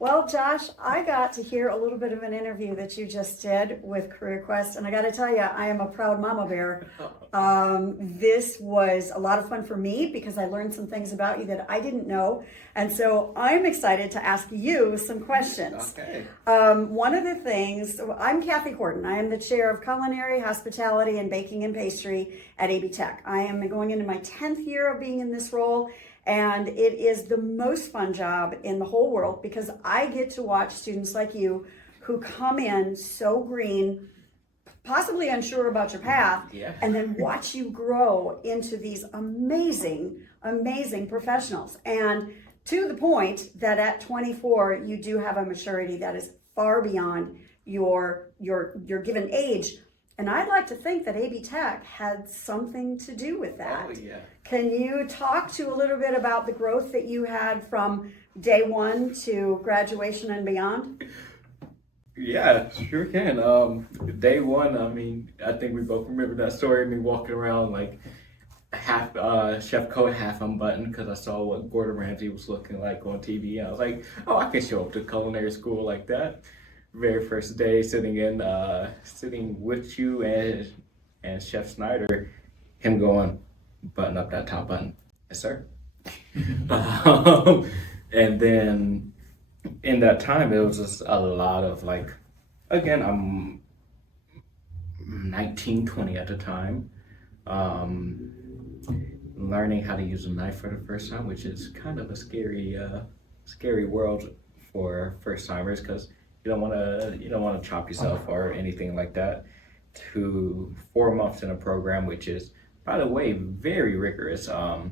Well, Josh, I got to hear a little bit of an interview that you just did with Career Quest, and I got to tell you, I am a proud mama bear. This was a lot of fun for me because I learned some things about you that I didn't know, and so I'm excited to ask you some questions. Okay. One of the things, I'm Cathy Horton. I am the chair of Culinary, Hospitality, and Baking and Pastry at AB Tech. I am going into my 10th year of being in this role. And it is the most fun job in the whole world because I get to watch students like you who come in so green, possibly unsure about your path, and then watch you grow into these amazing, amazing professionals. And to the point that at 24, you do have a maturity that is far beyond your given age. And I'd like to think that AB Tech had something to do with that. Oh, yeah. Can you talk to a little bit about the growth that you had from day one to graduation and beyond? Yeah, sure can. Day one, I mean, I think we both remember that story of me walking around like half chef coat, half unbuttoned because I saw what Gordon Ramsay was looking like on TV. I was like, oh, I can show up to culinary school like that. Very first day sitting with you and Chef Snyder, him going, button up that top button. Yes, sir. And then in that time, it was just a lot of like, again, I'm 19, 20 at the time, learning how to use a knife for the first time, which is kind of a scary world for first timers because you don't want to chop yourself or anything like that. To 4 months in a program, which is, by the way, very rigorous. A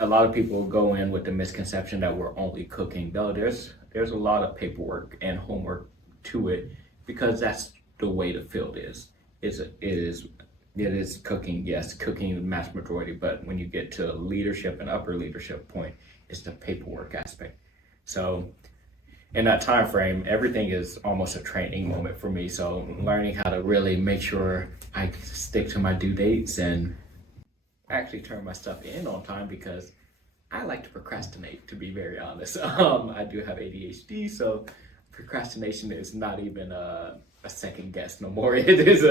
lot of people go in with the misconception that we're only cooking. No, there's a lot of paperwork and homework to it because that's the way the field is. It is cooking, yes, cooking the mass majority, but when you get to leadership and upper leadership point, it's the paperwork aspect. So in that time frame, everything is almost a training moment for me. So learning how to really make sure I stick to my due dates and actually turn my stuff in on time because I like to procrastinate, to be very honest. I do have ADHD, so procrastination is not even a second guess no more. It is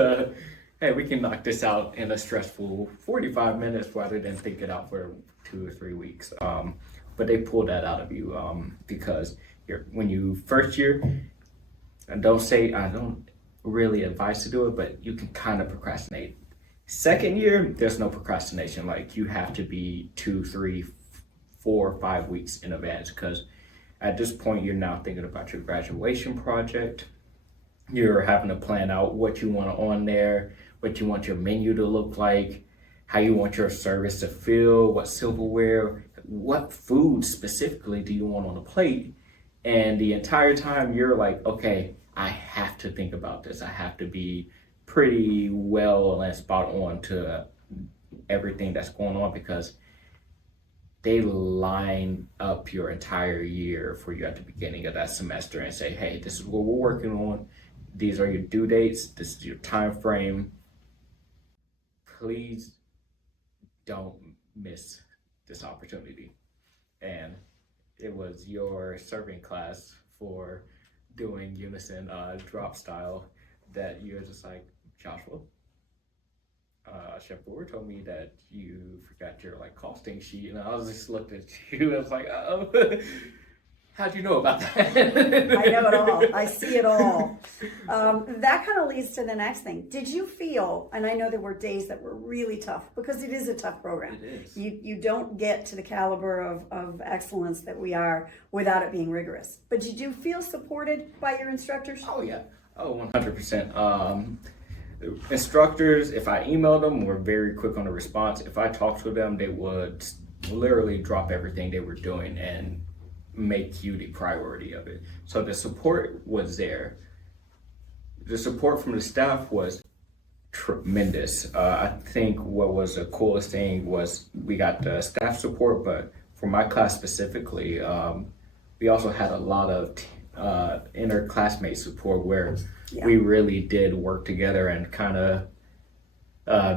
hey, we can knock this out in a stressful 45 minutes rather than think it out for 2 or 3 weeks. But they pull that out of you because when you first year, I don't really advise to do it, but you can kind of procrastinate. Second year, there's no procrastination. Like you have to be 2, 3, 4, 5 weeks in advance because at this point you're now thinking about your graduation project. You're having to plan out what you want on there, what you want your menu to look like, how you want your service to feel, what silverware, what food specifically do you want on the plate. And the entire time you're like, okay, I have to think about this. I have to be pretty well and spot on to everything that's going on because they line up your entire year for you at the beginning of that semester and say, hey, this is what we're working on. These are your due dates. This is your time frame. Please don't miss this opportunity. And it was your serving class for doing unison drop style that you're just like, Joshua, Chef Brewer told me that you forgot your like costing sheet, and I was just looked at you and I was like, oh, how'd you know about that? I know it all. I see it all. That kind of leads to the next thing. Did you feel, and I know there were days that were really tough because it is a tough program. It is. You don't get to the caliber of excellence that we are without it being rigorous. But did you feel supported by your instructors? Oh yeah. Oh, 100%. Instructors, if I emailed them, were very quick on the response. If I talked to them, they would literally drop everything they were doing and make you the priority of it. So the support was there. The support from the staff was tremendous. I think what was the coolest thing was we got the staff support, but for my class specifically, we also had a lot of inner classmate support where we really did work together and kind of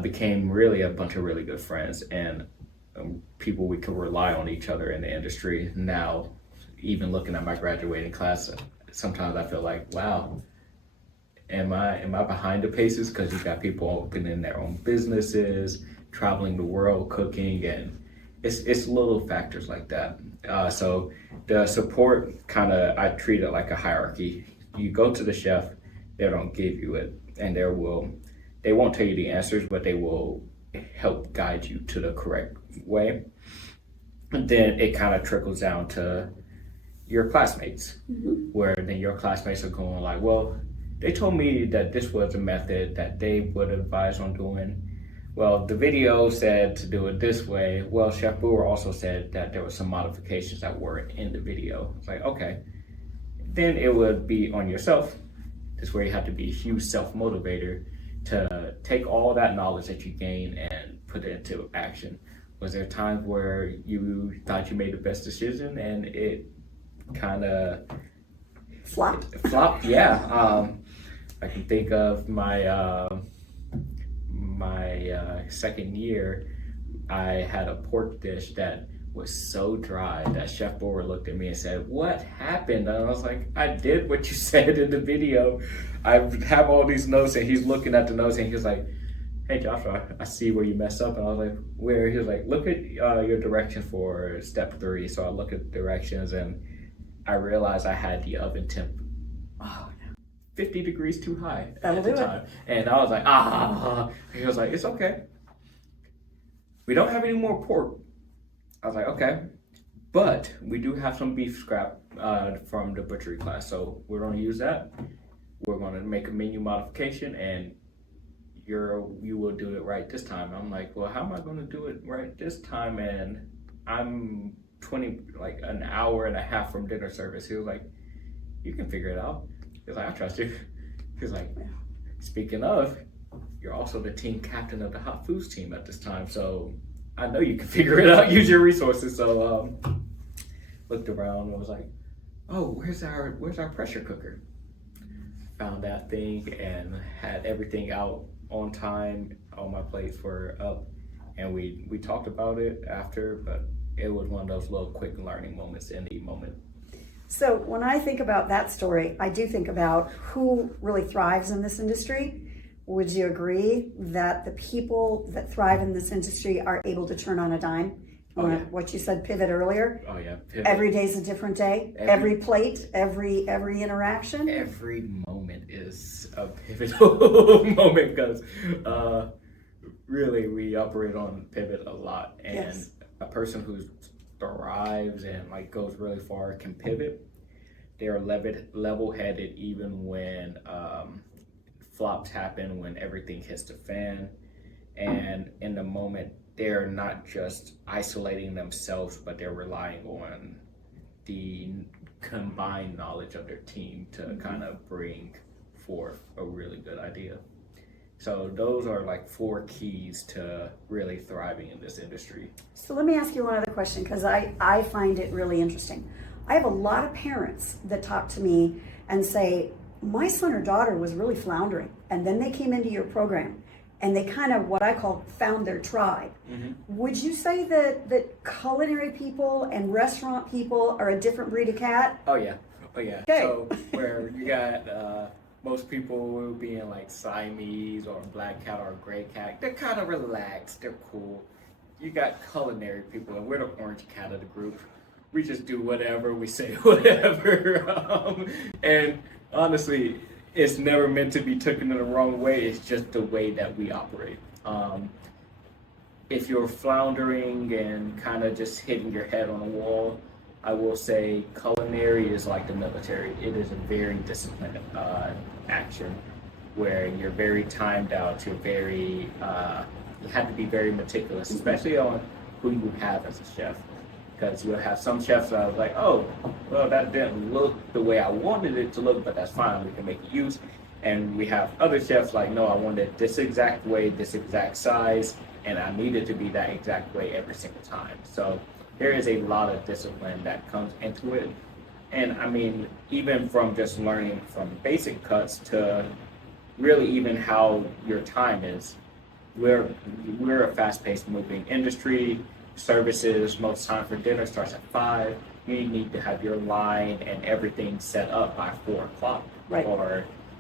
became really a bunch of really good friends and people we could rely on each other in the industry. Now, even looking at my graduating class, sometimes I feel like, wow, am I behind the paces? Because you got people opening their own businesses, traveling the world, cooking, and it's little factors like that. So the support I treat it like a hierarchy. You go to the chef, they don't give you it, and they won't tell you the answers, but they will help guide you to the correct way. And then it kind of trickles down to your classmates, where then your classmates are going like, well, they told me that this was a method that they would advise on doing. Well, the video said to do it this way. Well, Chef Brewer also said that there were some modifications that weren't in the video. It's like, okay, then it would be on yourself. This is where you have to be a huge self-motivator to take all that knowledge that you gain and put it into action. Was there times where you thought you made the best decision and it kind of Flopped? Yeah. I can think of my second year. I had a pork dish that was so dry that Chef Brewer looked at me and said, "What happened?" And I was like, "I did what you said in the video. I have all these notes," and he's looking at the notes and he's like, "Hey Joshua, I see where you messed up." And I was like, "Where?" He was like, "Look at your directions for step 3. So I look at the directions and I realized I had the oven temp 50 degrees too high at the time. And I was like, He was like, "It's okay. We don't have any more pork." I was like, "Okay. But we do have some beef scrap from the butchery class. So we're going to use that. We're going to make a menu modification and you will do it right this time." I'm like, "Well, how am I going to do it right this time? And I'm an hour and a half from dinner service." He was like, "You can figure it out." He was like, "I trust you." He was like, "Speaking of, you're also the team captain of the hot foods team at this time. So I know you can figure it out, use your resources." So looked around and was like, "Oh, where's our pressure cooker?" Found that thing and had everything out on time. All my plates were up and we talked about it after, but it was one of those little quick learning moments in the moment. So when I think about that story, I do think about who really thrives in this industry. Would you agree that the people that thrive in this industry are able to turn on a dime? Oh, yeah. What you said, pivot earlier. Oh yeah, pivot. Every day's a different day. Every plate, every interaction. Every moment is a pivotal moment because really we operate on pivot a lot, and Yes. a person who thrives and goes really far can pivot. They're level-headed even when flops happen, when everything hits the fan, and in the moment they're not just isolating themselves, but they're relying on the combined knowledge of their team to kind of bring forth a really good idea. So those are 4 keys to really thriving in this industry. So let me ask you one other question, because I find it really interesting. I have a lot of parents that talk to me and say, my son or daughter was really floundering, and then they came into your program and they kind of, what I call, found their tribe. Mm-hmm. Would you say that culinary people and restaurant people are a different breed of cat? Oh yeah. Okay. So where you got most people being Siamese or black cat or gray cat, they're kind of relaxed, they're cool. You got culinary people, and we're the orange cat of the group. We just do whatever, we say whatever. And honestly, it's never meant to be taken in the wrong way. It's just the way that we operate. If you're floundering and kind of just hitting your head on a wall, I will say culinary is like the military. It is a very disciplined action where you're very timed out. You have to be very meticulous, especially on who you have as a chef. Because you'll have some chefs that are like, "Oh, well, that didn't look the way I wanted it to look, but that's fine, we can make it use." And we have other chefs like, "No, I wanted it this exact way, this exact size, and I need it to be that exact way every single time." So there is a lot of discipline that comes into it. And I mean, even from just learning from basic cuts to really even how your time is. we're we're a fast-paced moving industry. Services, most time for dinner starts at 5. You need to have your line and everything set up by 4 o'clock. Right.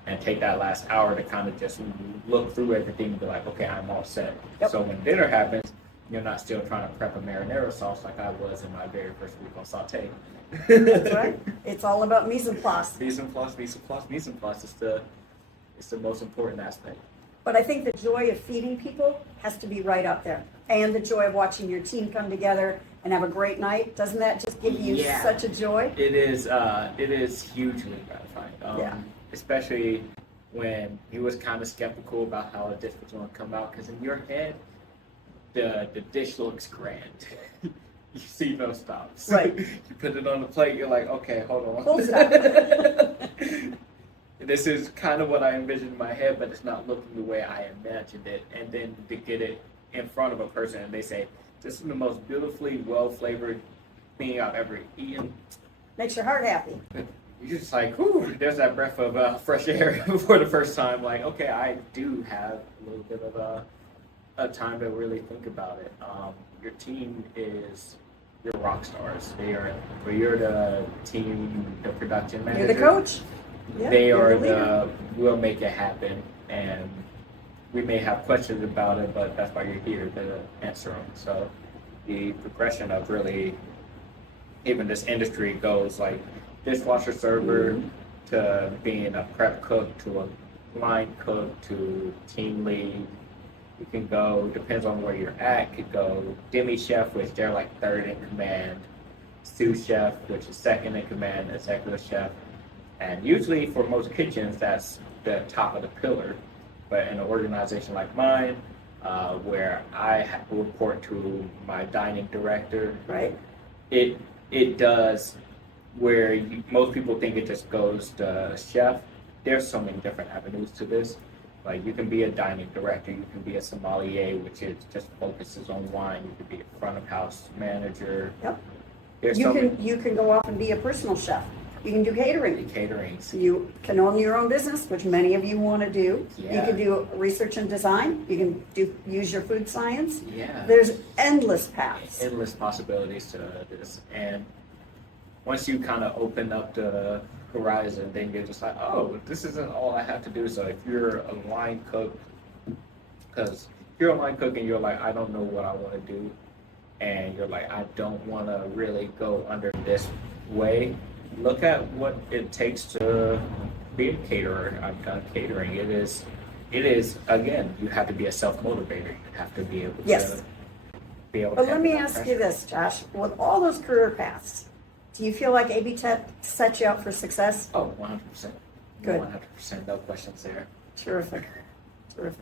And take that last hour to kind of just look through everything and be like, okay, I'm all set. Yep. So when dinner happens, you're not still trying to prep a marinara sauce like I was in my very first week on saute. That's right. It's all about mise en place. Mise en place, mise en place, mise en place is the most important aspect. But I think the joy of feeding people has to be right up there. And the joy of watching your team come together and have a great night. Doesn't that just give you such a joy? It is hugely gratifying. Especially when he was kind of skeptical about how the dish was going to come out, because in your head, the dish looks grand. You see no stops. Right. You put it on the plate, you're like, okay, hold on. Full stop. This is kind of what I envisioned in my head, but it's not looking the way I imagined it. And then to get it in front of a person and they say, this is the most beautifully well-flavored thing I've ever eaten. Makes your heart happy. You're just like, whew, there's that breath of fresh air for the first time. Like, okay, I do have a little bit of a time to really think about it. Your team is your rock stars. You're the team, the production manager. You're the coach. Yeah, They you're are the leader. we'll make it happen. And we may have questions about it, but that's why you're here to answer them. So the progression of really, even this industry goes like dishwasher server to being a prep cook to a line cook to team lead. You can go, depends on where you're at, could go demi chef, which they're like third in command, sous chef, which is second in command, executive chef. And usually for most kitchens, that's the top of the pillar. But in an organization like mine, where I report to my dining director, Right. it does where most people think it just goes to chef. There's so many different avenues to this. Like you can be a dining director, you can be a sommelier, which is just focuses on wine. You could be a front of house manager. Yep. There's You can go off and be a personal chef. You can do catering. catering. You can own your own business, which many of you want to do. You Yeah. can do research and design. You can use your food science. Yeah. There's endless paths. Endless possibilities to this. And once you kind of open up the horizon, then you're just like, oh, this isn't all I have to do. So if you're a line cook, because if you're a line cook and you're like, I don't know what I want to do, and you're like, I don't want to really go under this way, look at what it takes to be a caterer. I've done catering. It is again, you have to be a self-motivator. You have to be able Yes. to be able But to let me handle that ask you pressure. this, Josh. With all those career paths, do you feel like AB Tech set you up for success? Oh, 100%. Good. 100%. No questions there. Terrific. Terrific.